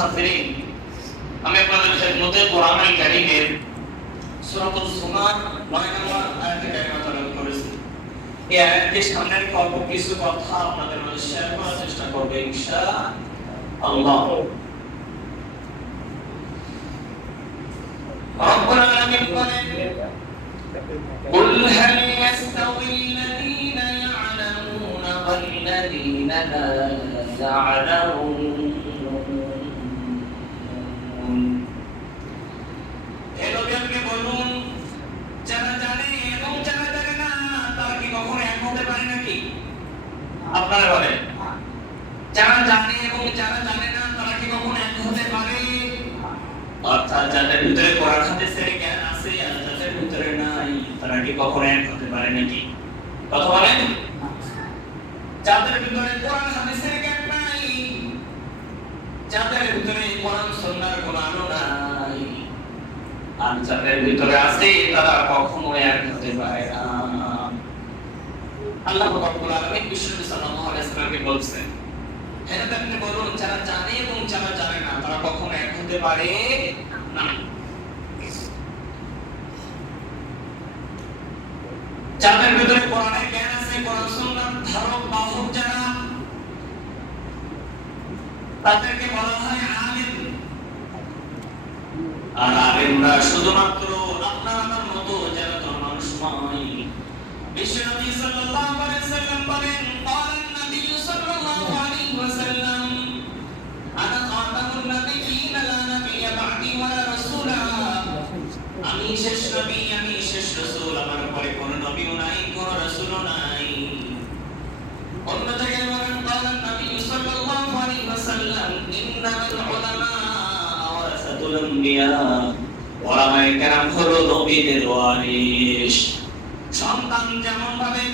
হাজিরিন, আমি আপনাদের খেদমতে কোরআনুল কারীমের সূরাতুল জুমার 9 নম্বর আয়াতে কারিমা তেলাওয়াত করেছি। এই আয়াতের সামনে অল্প কিছু কথা আপনাদের মাঝে শেয়ার করার চেষ্টা করব ইনশাআল্লাহ। রব্বুল আলামিন বলেন, قل هل يستوي الذين يعلمون والذين لا يعلمون। হে নবী, আপনি বলুন, যারা জানে এবং যারা জানে না তারা কি কখনো এক হতে পারে নাকি? আপনারা বলেন, যারা জানে এবং যারা জানে না তারা কি কখনো এক হতে পারে? অর্থাৎ যাদের ভিতরে কোরআন হাদিসের জ্ঞান আছে আর যাদের ভিতরে নাই তারা কি কখনো এক হতে পারে নাকি? কথা বলেন, যাদের ভিতরে কোরআন হাদিসের জ্ঞান নাই, যাদের ভিতরে কোরআন সুন্নাহর কোনো আলো নাই, আর যাদের ভিতরে আছে তারা কখনো এক হতে পারে না। আল্লাহ রাব্বুল আলামিন বিশ্বনবী সাল্লাল্লাহু আলাইহি ওয়াসাল্লামকে বলছেন, হে নবী, আপনি বলুন, যারা জানে এবং যারা জানে না তারা কখনো এক হতে পারে না। যাদের ভিতরে কোরআনের জ্ঞান আছে, কোরআন সুন্নাহর ধারক বাহক যারা, তাদেরকে বলা হয় আলেম। আর আলেমরা শুধুমাত্র আপনার আমার মতো যারা তো মানুষ নয়। বিশ্বনবী সাল্লাল্লাহু আলাইহি ওয়াসাল্লাম বলেন, قال النبي صلى الله عليه وسلم انا خاتم النبيين لا نبي بعدي ولا رسول। আমি শেষ নবী, আমি শেষ রাসূল, আমার পরে কোনো নবীও নাই, কোনো রাসূলও নাই। অন্য জায়গায় বলেন, قال النبي صلى الله عليه وسلم انما العلماء ورثة الانبياء। ওলামায়ে কেরাম হলো নবীদের ওয়ারিস। সন্তান যেমন ভাবে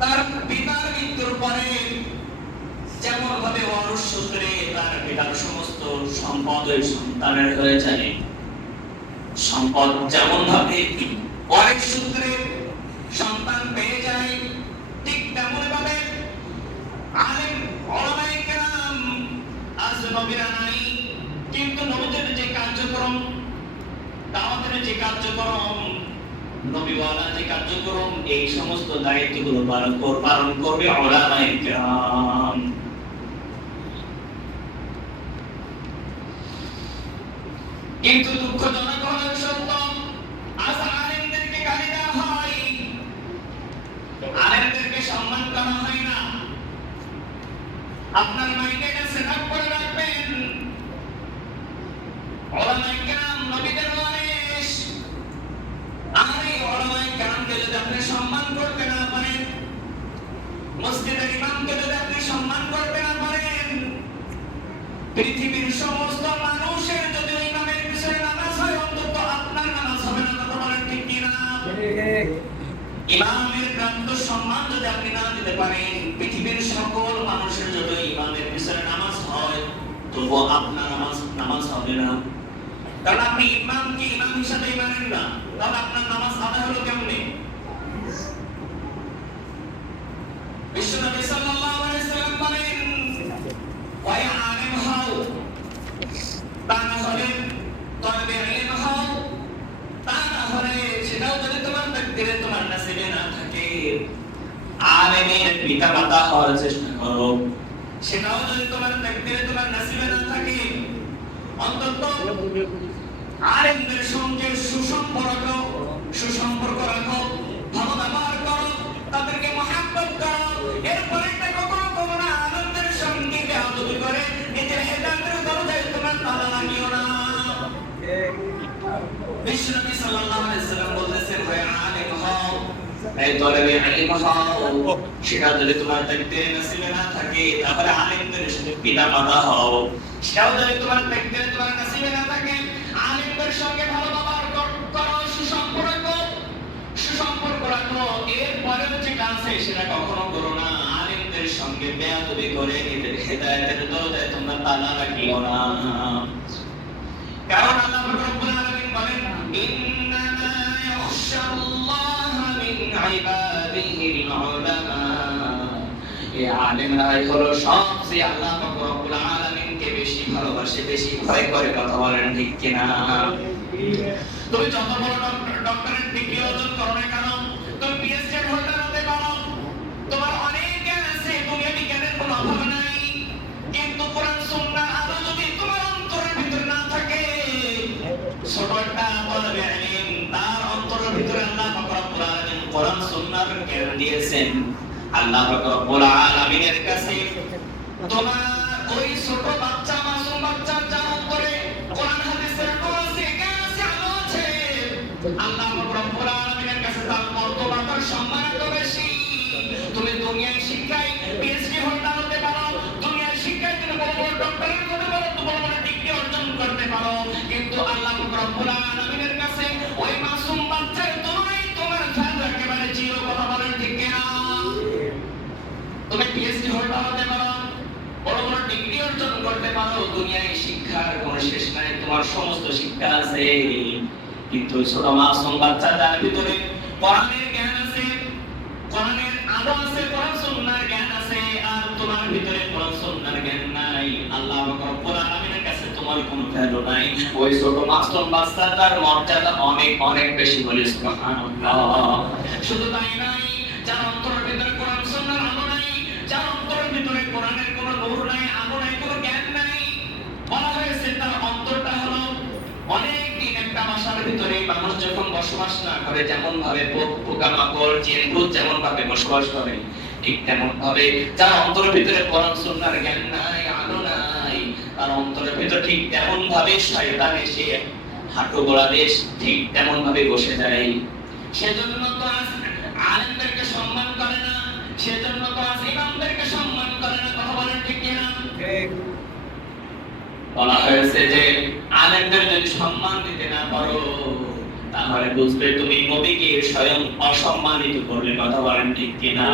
তার পিতার মৃত্যুর পরে যেমন ভাবে ওয়ারিস সূত্রে তার পিতার সমস্ত সম্পদ ওই সন্তানের হয়ে যায়, সম্পদ যেমন ভাবে ওয়ারিস সূত্রে সন্তান পেয়ে যায়, ঠিক তেমন ভাবে আলেম ওলামায়ে কেরাম আজ নবীরা নাই, কিন্তু নবীদের যে কার্যক্রম, দাওয়াতের যে কার্যক্রম, নবীওয়ালা যে কার্যক্রম, এই সমস্ত দায়িত্বগুলো পালন করবে ওলামায়ে কেরাম। কিন্তু দুঃখজনক হলেও সত্য, আজ আলেমদেরকে গালি দেওয়া হয়, আলেমদেরকে সম্মান করা হয় না। আপনার মাইন্ডে এটা সেটআপ করে রাখবেন, ওলামায়ে কেরাম নবীদের ওয়ারিস। আর এই ওলামায়ে কেরামকে যদি আপনি সম্মান করতে না পারেন, মসজিদের ইমামকে যদি আপনি সম্মান করতে না পারেন, পৃথিবীর সমস্ত মানুষের যদি ইমামের পিছনে নামাজ হয়, অন্তত আপনার নামাজ হবে না। কথা বলেন ঠিক কিনা? ইমামের প্রাপ্ত সম্মান যদি আপনি না দিতে পারেন, পৃথিবীর সকল মানুষের যদি ইমামের পিছনে নামাজ হয়, তবুও আপনার নামাজ হবে না। কারণ আপনি ইমামকে ইমাম হিসেবে মানেন না, তাহলে আপনার নামাজ আদায় হলো কেমনে? বিশ্বনবী সাল্লাল্লাহু আলাইহি ওয়াসাল্লাম বলেন, ওই আলেম হও, তা না হলে তলবে ইলম হও, তা না হলে সেটাও যদি তোমার তাকদীরে তোমার নসিবে না থাকে, আলেমের পিতা মাতা হওয়ার চেষ্টা করো, সেটাও যদি তোমার তাকদীরে তোমার নসিবে না থাকে, অন্তত আলেমদের সঙ্গে সুসম্পর্ক রাখো, ভালো ব্যবহার করো, তাদেরকে মহব্বত করো। এরপরে কখনো না আলেমদের সঙ্গে বেয়াদবি করে নিজের হেদায়েতের দরজায় তোমার তালা লাগিও না। বিশ্বনবী সাল্লাল্লাহু আলাইহি ওয়াসাল্লাম বলেছেন, হে আলেম হও, এই তলবে ইলম হও, সেটা যদি তোমার তাকদীরে নসিবে না থাকে, তাহলে আলেমদের সাথে পিতা মাতা হও, সেটাও যদি তোমার তাকদীরে তোমার নসিবে না থাকে, আলেমদের সঙ্গে ভালো ব্যবহার করো, সুসম্পর্ক রাখো। এরপরেও যেটা আছে সেটা কখনো করো না, আলেমদের সঙ্গে বেয়াদবি করে নিজের হেদায়েতের দরজায় তোমরা তালা লাগিও না। কারণ আল্লাহ রাব্বুল আলামিন বলেন, ইন্নামা ইয়াখশাল্লাহা মিন ইবাদিহিল উলামা। এই আলেমরাই হলো সবচেয়ে আল্লাহ রাব্বুল আলামিনকে বেশি ভালোবাসে, বেশি ভয় করে, কথা বলেন ঠিক কিনা? তুমি যত বড় ডক্টরেট ডিগ্রি অর্জন করো না কেন, তুমি পিএইচডি হোল্ডার হতে পারো, তোমার অনেক জ্ঞান আছে, দুনিয়া বিজ্ঞানের কোনো অভাব নাই, কিন্তু কোরআন সুন্নাহ আলো যদি তোমার অন্তরের ভিতরে না থাকে, ছোট একটা বলবে আলিম, তার অন্তরের ভিতরে আল্লাহ পাক রব্বুল আলামিন কোরআন সুন্নাহর জ্ঞান দিয়েছেন। আল্লাহ পাক রব্বুল আলামিনের কাছে তোমার ওই ছোট বাচ্চা, মাসুম বাচ্চা যার অন্তরে কোরআন হাদিসের জ্ঞান আছে, আলো আছে, আল্লাহ পাক রব্বুল আলামিনের কাছে তার মর্তবা, তার সম্মান এত বেশি। তুমি দুনিয়ার শিক্ষায় পিএইচডি হোল্ডার হতে পারো, দুনিয়ার শিক্ষায় তুমি বড় বড় ডক্টরেট হতে পারো, তুমি বড় বড় ডিগ্রি অর্জন করতে পারো, কিন্তু আল্লাহ পাক রব্বুল আলামিনের কাছে ওই মাসুম বাচ্চার তুলনায় তোমার ভ্যালু একেবারে জিরো, কথা বলেন ঠিক কিনা? তুমি পিএইচডি হোল্ডার হতে পারো, বড় বড় ডিগ্রি অর্জন করতে পারো, দুনিয়ায় শিক্ষার কোনো শেষ নাই, তোমার সমস্ত শিক্ষা আছে, কিন্তু ছোট মাসুম বাচ্চা যার ভিতরে কোরআনের জ্ঞান আছে, কোরআনের আলো আছে, কোরআন সুন্নাহর জ্ঞান আছে, আর তোমার ভিতরে কোরআন সুন্নাহর জ্ঞান নাই, আল্লাহ পাক রব্বুল আলামিনের কাছে তোমার কোনো ভ্যালু নাই। ওই ছোট মাসুম বাচ্চাটার মর্যাদা অনেক অনেক বেশি, বলি সুবহানাল্লাহ। শুধু তাই নাই, যার অন্তরের ভিতরে কোরআন সুন্নাহর আলো নাই, যার অন্তরের ভিতরে কোরআনের কোনো নূর নাই, আলো নাই, কোনো জ্ঞান নাই, বলা হয়েছে তার অন্তরটা হলো অনেক দিন একটা বাসার ভিতরে মানুষ যখন বসবাস না করে, যেমন ভাবে পোকামাকড়, জিন ভূত যেমন ভাবে বসবাস করে, ঠিক তেমন ভাবে যার অন্তরের ভিতরে কোরআন সুন্নাহর জ্ঞান নাই, আলো নাই, তার অন্তরের ভিতরে ঠিক তেমন ভাবে শয়তান এসে হাঁটু গোড়া দিয়ে ঠিক তেমন ভাবে বসে যায়। সেজন্য তো আজ আলেমদেরকে সম্মান করে না, সেজন্য তো আজ ইমামদেরকে সম্মান করে না, কথা বলেন ঠিক কিনা? বলা হয়েছে যে আলেমদের যদি সম্মান দিতে না পারো, তাহলে বুঝবে তুমি নবীকে স্বয়ং অসম্মানিত করলে, কথা বলেন ঠিক কিনা?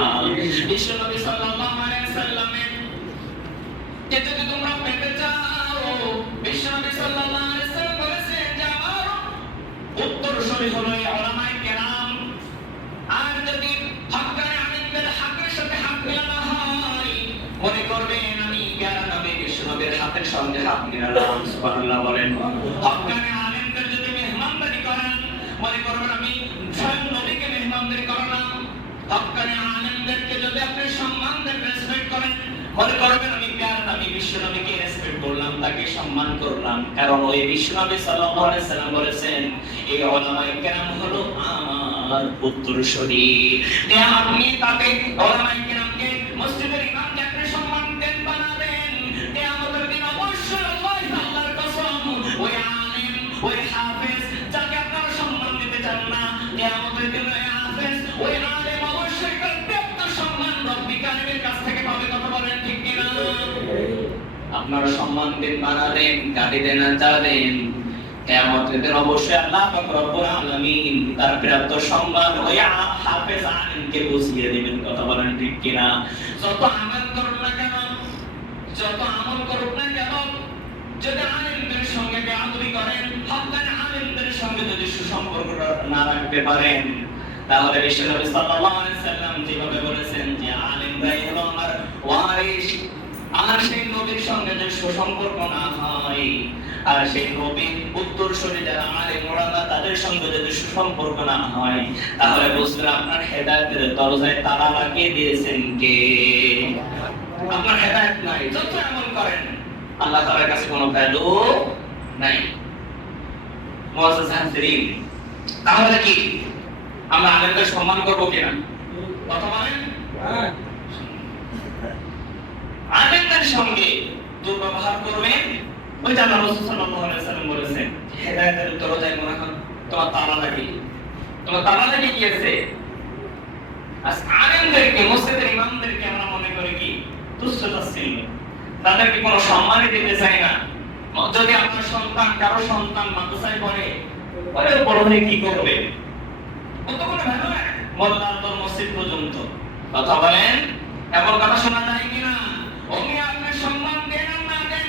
বিশ্বনবী সাল্লাল্লাহু আলাইহি সাল্লামের যদি তোমরা পেতে চাও, বিশ্বনবী সাল্লাল্লাহু আলাইহি সাল্লাম বলেছেন যে আমার উত্তরসূরি হলো উলামায়ে কেরাম, আর যদি হক্কানি আলেমদের হকের সাথে হাত মেলানো হয়, মনে করবেন আমি জ্ঞান নবী বিশ্বনবীর হাতের সঙ্গে হাত মিলালাম, সুবহানাল্লাহ বলেন। হক্কানি আলেমদের যদি মেহমানদারি করেন, মনে করবেন আমি স্বয়ং নবীকে মেহমানদারি করলাম। হক্কানি আলেমদেরকে যদি আপনি সম্মান দেন, রেসপেক্ট করেন, মনে করবেন আমি জ্ঞান নবী বিশ্বনবীকে রেসপেক্ট করলাম, তাকে সম্মান করলাম, কারণ ওই বিশ্বনবী সাল্লাল্লাহু আলাইহি সাল্লাম বলেছেন এই উলামায়ে কেরাম হলো আমার উত্তরসূরি। যে আপনি তাকে উলামায়ে কেরামকে মসজিদের ইমামকে আপনি সম্মান দেন, বানাবেন, যে আমাদের দিন অবশ্যই আল্লাহর কসম ওই আলেম, ওই হাফেজ যাকে আপনারা সম্মান দিতে চান না, যে আমাদের দিন ওই হাফেজ, ওই আলেম অবশ্যই প্রাপ্ত সম্মান রব্বিক আলামিনের কাছ থেকে পাবে, কথা বলেন ঠিক কিনা? আপনারা সম্মান দিন, বানাবেন, গালি দেন, চাবেন, কিয়ামতের দিন অবশ্যই আল্লাহ পাক রব্বুল আলামিন তার প্রাপ্ত সম্মান ওই হাফেজ আলেমকে বুঝিয়ে দিবেন, কথা বলেন ঠিক কিনা? যত আমল করুন না কেন, যত আমল করুন না কেন, যদি আলেমদের সঙ্গে বেয়াদবি করেন, হক্কানি আলেমদের সঙ্গে যদি সুসম্পর্ক না রাখতে পারেন, তাহলে বিশ্বনবী সাল্লাল্লাহু আলাইহি সাল্লাম যেভাবে বলেছেন যে আলেমরাই হলো আমার ওয়ারিস, আর সেই নবীর সঙ্গে যে সুসম্পর্ক না হয়, আর সেই নবীর উত্তরসূরি যারা আলেম ওলামা তাদের সঙ্গে যদি সুসম্পর্ক না হয়, তাহলে বুঝবেন আপনার হেদায়েতের দরজায় তালা লাগিয়ে দিয়েছেন কে? আপনার হেদায়েত নাই, যত আমল করেন আল্লাহ তাআলার কাছে কোনো ভ্যালু নাই। মুআজ্জাজ হাজিরিন, তাহলে কি আমরা আলেমদের সম্মান করব কিনা? কথা বলেন। আলেমদের সঙ্গে দুর্ব্যবহার করবেন, ওই যে আল্লাহ রাসূল সাল্লাল্লাহু আলাইহি ওয়াসাল্লাম বলেছেন হেদায়েতের দরজায় মনে হয় তোমার তালা লাগে, তোমার তালা লাগে গিয়েছে। আজ আলেমদেরকে, মসজিদের ইমামদেরকে আমরা মনে করি কি তুচ্ছ-তাচ্ছিল্য, তাদেরকে কোনো সম্মানই দিতে চাই না। যদি আপনার সন্তান, কারো সন্তান মাদ্রাসায় পড়ে, ওরে বড় হয়ে কি করবে, কত কোনো ভ্যালু নাই, মোল্লার তোর মসজিদ পর্যন্ত, কথা বলেন। এমন কথা শোনা যায় কিনা? ওমি আপনার সম্মান দেন না দেন,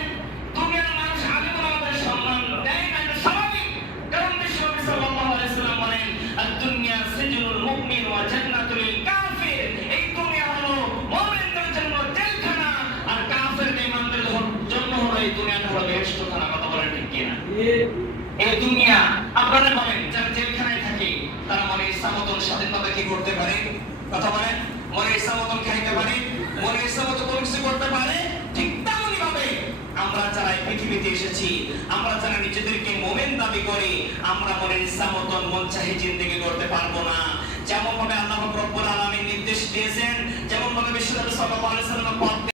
দুনিয়ার মানুষ আলেম ওলামাদের সম্মান দেয় না, এটা স্বাভাবিক। কারণ বিশ্বনবী সাল্লাল্লাহু আলাইহি ওয়াসাল্লাম বলেন আদ-দুনিয়া সিজনুল মুমিন ওয়া জান্নাতুল কাফির, এই দুনিয়া হলো মুমিনদের জন্য জেলখানা, আর কাফের বেঈমানদের জন্য হলো এই দুনিয়াটা হলো বেহেশত খানা, কথা বলেন ঠিক কিনা? এই দুনিয়া আপনারা পাবেন যারা জেলখানায় থাকে, তারা মনে ইচ্ছা মতন স্বাধীনভাবে কি করতে পারে? কথা বলেন, মনে ইচ্ছা মতন খাইতে পারে, মনে ইচ্ছা মতো কোনো কিছু করতে পারে। ঠিক তেমনই ভাবে আমরা যারা এই পৃথিবীতে এসেছি, আমরা যারা নিজেদেরকে মুমিন দাবি করি, আমরা মনে ইচ্ছা মতন মন চাহে জিন্দেগি করতে পারবো না। যেমন ভাবে আল্লাহ রব্বুল আলামিন নির্দেশ দিয়েছেন, যেমন ভাবে বিশ্বনবী সাল্লাল্লাহু আলাইহি ওয়াসাল্লাম